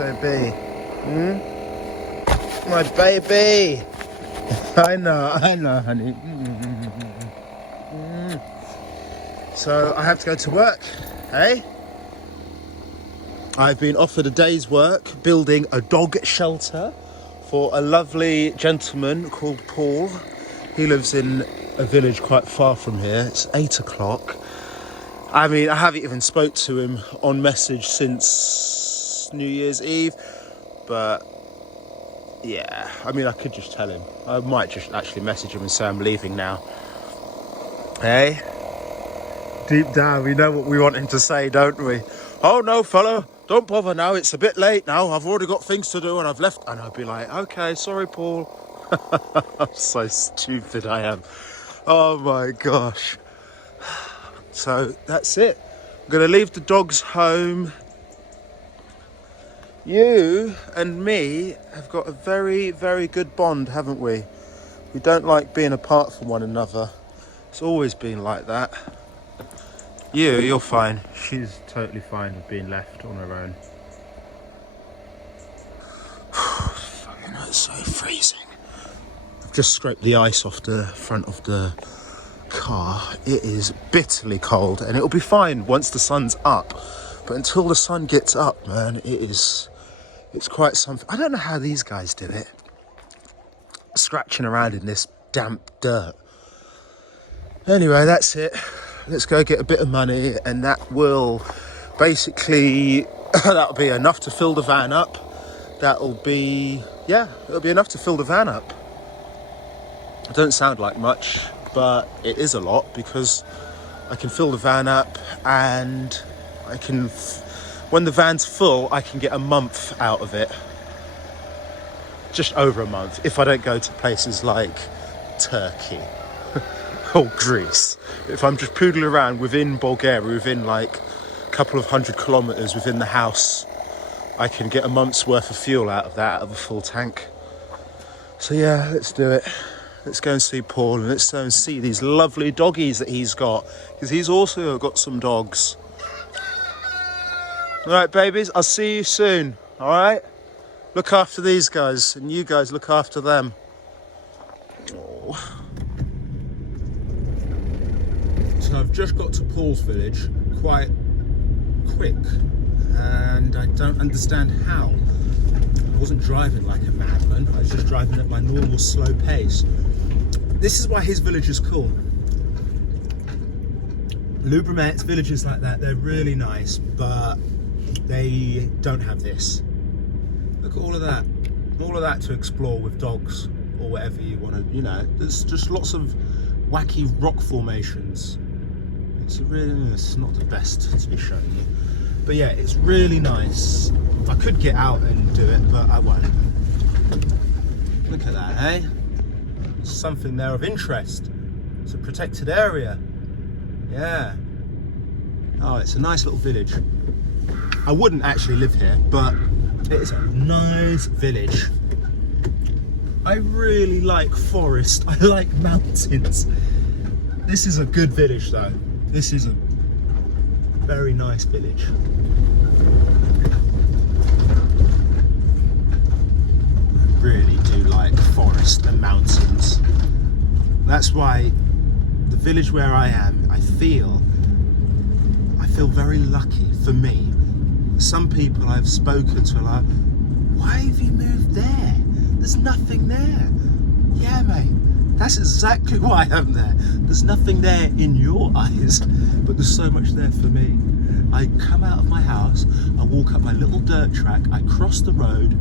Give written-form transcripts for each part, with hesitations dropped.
baby? My baby. I know, honey. So I have to go to work, hey? I've been offered a day's work building a dog shelter for a lovely gentleman called Paul. He lives in a village quite far from here. It's 8 o'clock. I mean, I haven't even spoke to him on message since New Year's Eve, but yeah, I mean, I could just tell him. I might just actually message him and say I'm leaving now. Hey? Deep down, we know what we want him to say, don't we? Oh, no, fella, don't bother now. It's a bit late now. I've already got things to do and I've left. And I'd be like, okay, sorry, Paul. I'm so stupid, I am. Oh, my gosh. So that's it. I'm going to leave the dogs home. You and me have got a very, very good bond, haven't we? We don't like being apart from one another. It's always been like that. You're fine. She's totally fine with being left on her own. Fucking hell, it's so freezing. I've just scraped the ice off the front of the car. It is bitterly cold and it'll be fine once the sun's up. But until the sun gets up, man, it's quite something. I don't know how these guys do it. Scratching around in this damp dirt. Anyway, that's it. Let's go get a bit of money and that will basically, that'll be enough to fill the van up. It'll be enough to fill the van up. It don't sound like much, but it is a lot because I can fill the van up and I can, when the van's full, I can get a month out of it. Just over a month if I don't go to places like Turkey. Or Greece. If I'm just poodling around within Bulgaria, within like a couple of 100 kilometers within the house, I can get a month's worth of fuel out of that, out of a full tank. So yeah, let's do it. Let's go and see Paul and let's go and see these lovely doggies that he's got, because he's also got some dogs. All right, babies, I'll see you soon. All right, look after these guys and you guys look after them. Oh. So I've just got to Paul's village quite quick and I don't understand how. I wasn't driving like a madman, I was just driving at my normal slow pace. This is why his village is cool. Lubramet's villages like that, they're really nice, but they don't have this. Look at all of that to explore with dogs or whatever you want to, you know, there's just lots of wacky rock formations. It's not the best to be showing you, but yeah, it's really nice. I could get out and do it, but I won't. Look at that, eh? There's something there of interest. It's a protected area. Yeah. Oh, it's a nice little village. I wouldn't actually live here, but it's a nice village. I really like forest. I like mountains. This is a good village though. This is a very nice village. I really do like forest and mountains. That's why the village where I am, I feel very lucky for me. Some people I've spoken to are like, why have you moved there? There's nothing there. Yeah, mate. That's exactly why I'm there. There's nothing there in your eyes, but there's so much there for me. I come out of my house, I walk up my little dirt track, I cross the road,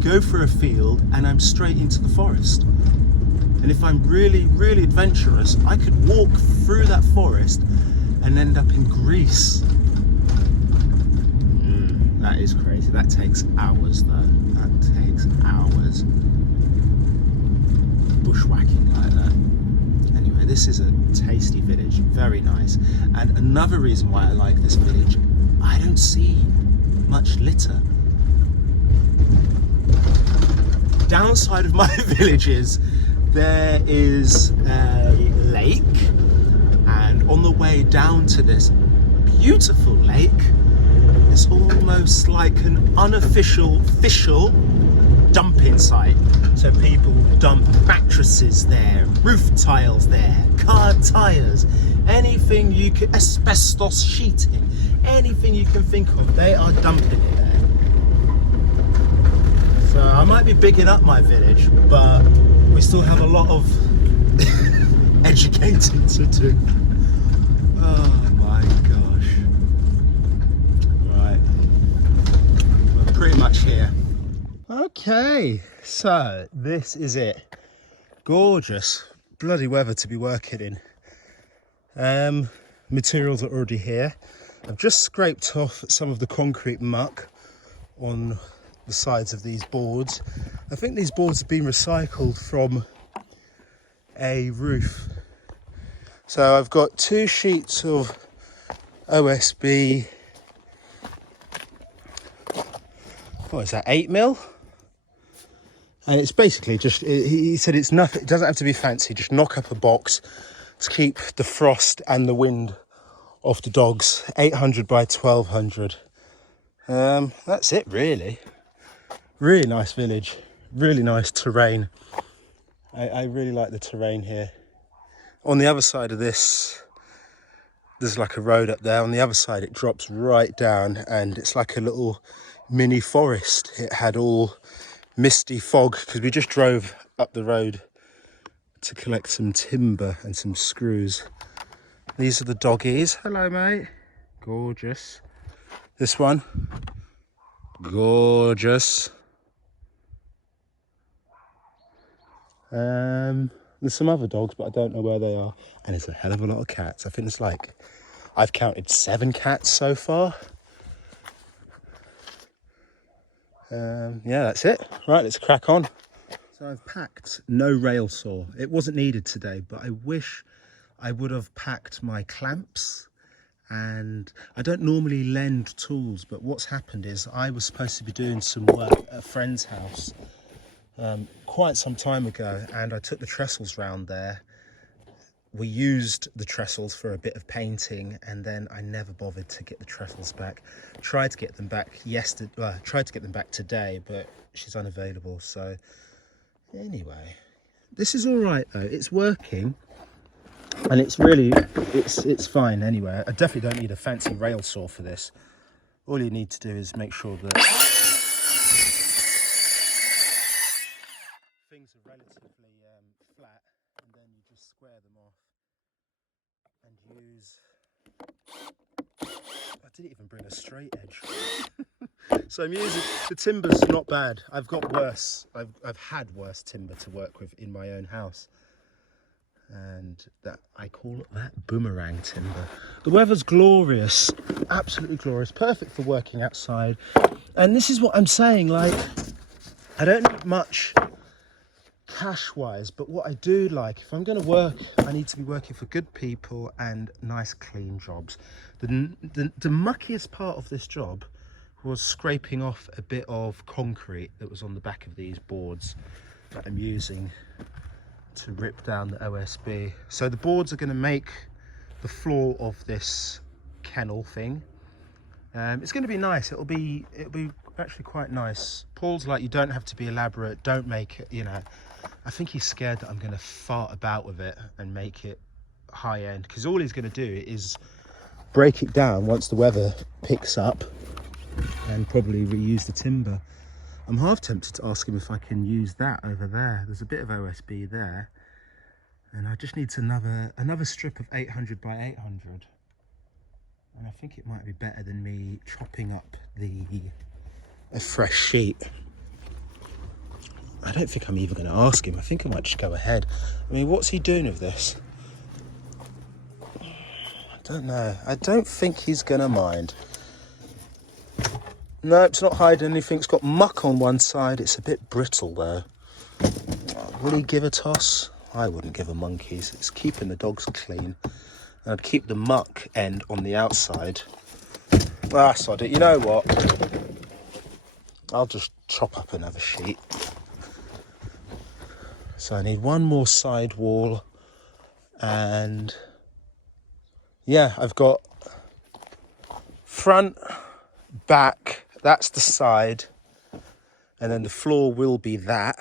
go through a field, and I'm straight into the forest. And if I'm really, really adventurous, I could walk through that forest and end up in Greece. That is crazy. That takes hours though. That takes hours. Bushwhacking like that. Anyway, this is a tasty village, very nice. And another reason why I like this village, I don't see much litter. Downside of my village is there is a lake, and on the way down to this beautiful lake, It's almost like an unofficial dumping site. So people dump mattresses there, roof tiles there, car tyres, anything you can, asbestos sheeting, anything you can think of, they are dumping it there. So I might be bigging up my village, but we still have a lot of educating to do. Oh my gosh. Right, we're pretty much here. Okay, so this is it. Gorgeous, bloody weather to be working in. Materials are already here. I've just scraped off some of the concrete muck on the sides of these boards. I think these boards have been recycled from a roof. So I've got 2 sheets of OSB. What is that, 8mm? And it's basically just, he said it's nothing, it doesn't have to be fancy, just knock up a box to keep the frost and the wind off the dogs. 800 by 1200. That's it really. Really nice village, really nice terrain. I really like the terrain here. On the other side of this, there's like a road up there. On the other side it drops right down and it's like a little mini forest. It had all misty fog because we just drove up the road to collect some timber and some screws. These are the doggies. Hello mate. Gorgeous. This one, gorgeous. There's some other dogs, but I don't know where they are. And it's a hell of a lot of cats. I think it's like, I've counted 7 cats so far. Yeah, that's it. Right, let's crack on. So I've packed no rail saw. It wasn't needed today, but I wish I would have packed my clamps. And I don't normally lend tools, but what's happened is I was supposed to be doing some work at a friend's house quite some time ago, and I took the trestles round there. We used the trestles for a bit of painting, and then I never bothered to get the trestles back. Tried to get them back yesterday, tried to get them back today, but she's unavailable. So anyway, this is all right though. It's working, and it's really, it's fine anyway. I definitely don't need a fancy rail saw for this. All you need to do is make sure that things are relatively flat, and then you just square them off and use, I didn't even bring a straight edge. So I'm using, the timber's not bad. I've got worse, I've had worse timber to work with in my own house, and that, I call that boomerang timber. The weather's glorious, absolutely glorious, perfect for working outside. And this is what I'm saying, like, I don't need much cash wise, but what I do like, if I'm going to work, I need to be working for good people and nice clean jobs. The muckiest part of this job was scraping off a bit of concrete that was on the back of these boards that I'm using to rip down the OSB. So the boards are going to make the floor of this kennel thing. It's going to be nice. It'll be actually quite nice. Paul's like, you don't have to be elaborate, don't make it, you know. I think he's scared that I'm going to fart about with it and make it high end, because all he's going to do is break it down once the weather picks up and probably reuse the timber. I'm half tempted to ask him if I can use that over there. There's a bit of OSB there, and I just need another strip of 800 by 800, and I think it might be better than me chopping up a fresh sheet. I don't think I'm even going to ask him. I think I might just go ahead. I mean, what's he doing with this? I don't know. I don't think he's going to mind. No, it's not hiding anything. It's got muck on one side. It's a bit brittle though. Will he give a toss? I wouldn't give a monkey's. It's keeping the dogs clean. And I'd keep the muck end on the outside. Ah, sod it. You know what? I'll just chop up another sheet. So I need one more side wall, and yeah, I've got front back, that's the side, and then the floor will be that.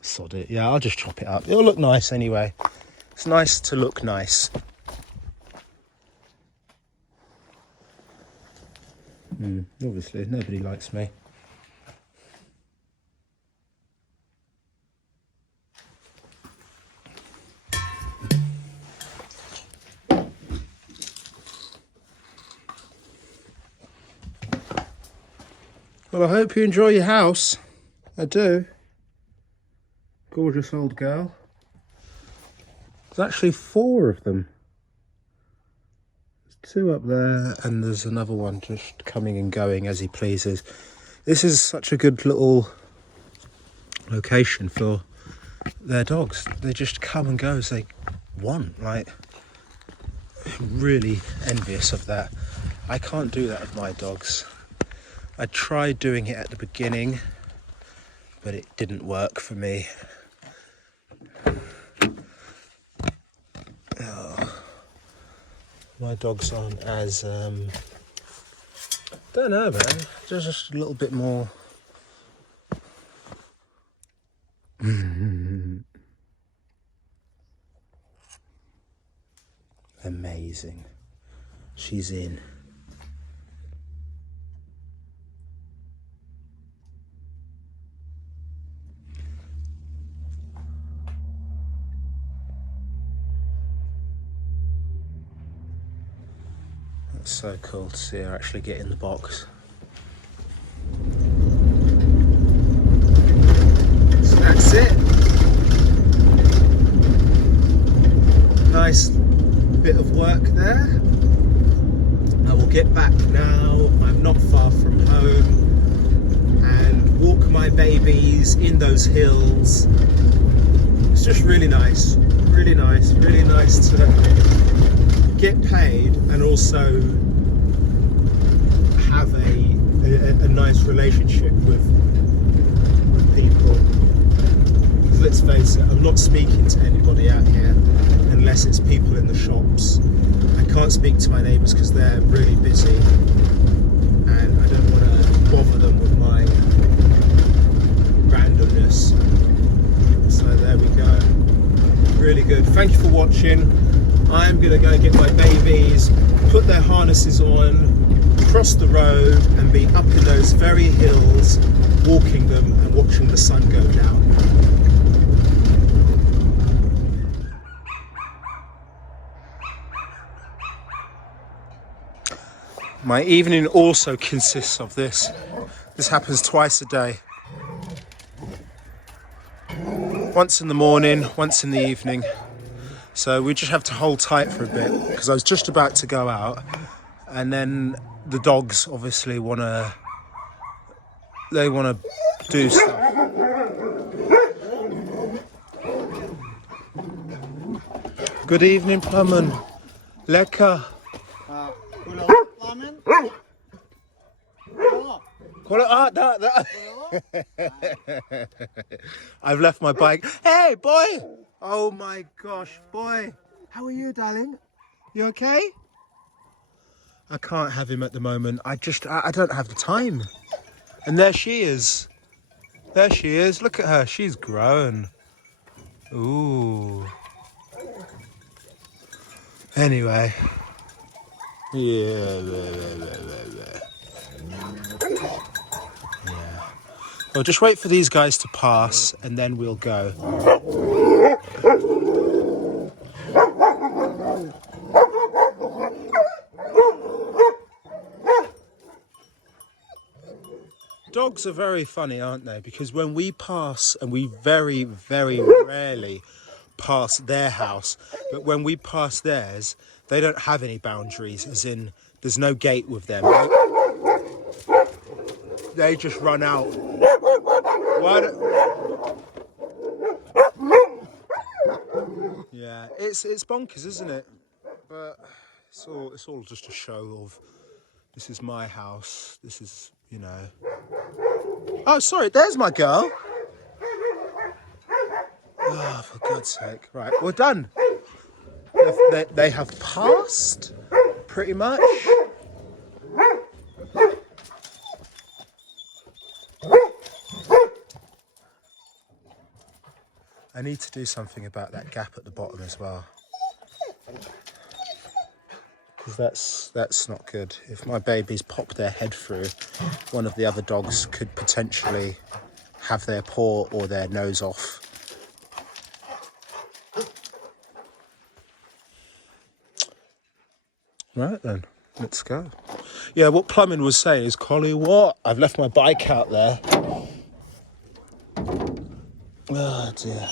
Sod it. Yeah, I'll just chop it up. It'll look nice anyway. It's nice to look nice. Obviously, nobody likes me. Well, I hope you enjoy your house. I do. Gorgeous old girl. There's actually 4 of them. There's 2 up there, and there's another one just coming and going as he pleases. This is such a good little location for their dogs. They just come and go as they want. Like, really envious of that. I can't do that with my dogs. I tried doing it at the beginning, but it didn't work for me. Oh. My dogs aren't as, don't know, man. They're just a little bit more. Amazing. She's in. That's so cool to see her actually get in the box. So that's it. Nice bit of work there. I will get back now. I'm not far from home, and walk my babies in those hills. It's just really nice, really nice, really nice to get paid and also have a nice relationship with people. Because let's face it, I'm not speaking to anybody out here unless it's people in the shops. I can't speak to my neighbours because they're really busy, and I don't want to bother them with my randomness. So there we go. Really good. Thank you for watching. I'm going to go and get my babies, put their harnesses on, cross the road, and be up in those very hills, walking them and watching the sun go down. My evening also consists of this. This happens twice a day. Once in the morning, once in the evening. So we just have to hold tight for a bit, because I was just about to go out, and then the dogs obviously want to do stuff. Good evening, Plumman. Lekker. I've left my bike. Hey, boy! Oh my gosh, boy! How are you, darling? You okay? I can't have him at the moment. I don't have the time. And there she is. There she is. Look at her. She's grown. Ooh. Anyway. Yeah. Well, just wait for these guys to pass, and then we'll go. Dogs are very funny, aren't they? Because when we pass, and we very, very rarely pass their house, but when we pass theirs, they don't have any boundaries, as in there's no gate with them. They just run out. Yeah, it's bonkers, isn't it? But it's all just a show of, this is my house. This is, you know. Oh, sorry, there's my girl. Oh, for God's sake. Right, we're done. They have passed, pretty much. I need to do something about that gap at the bottom as well. Because that's not good. If my babies pop their head through, one of the other dogs could potentially have their paw or their nose off. Right then, let's go. Yeah, what Plumbing was saying is, Collie, what? I've left my bike out there. Oh dear.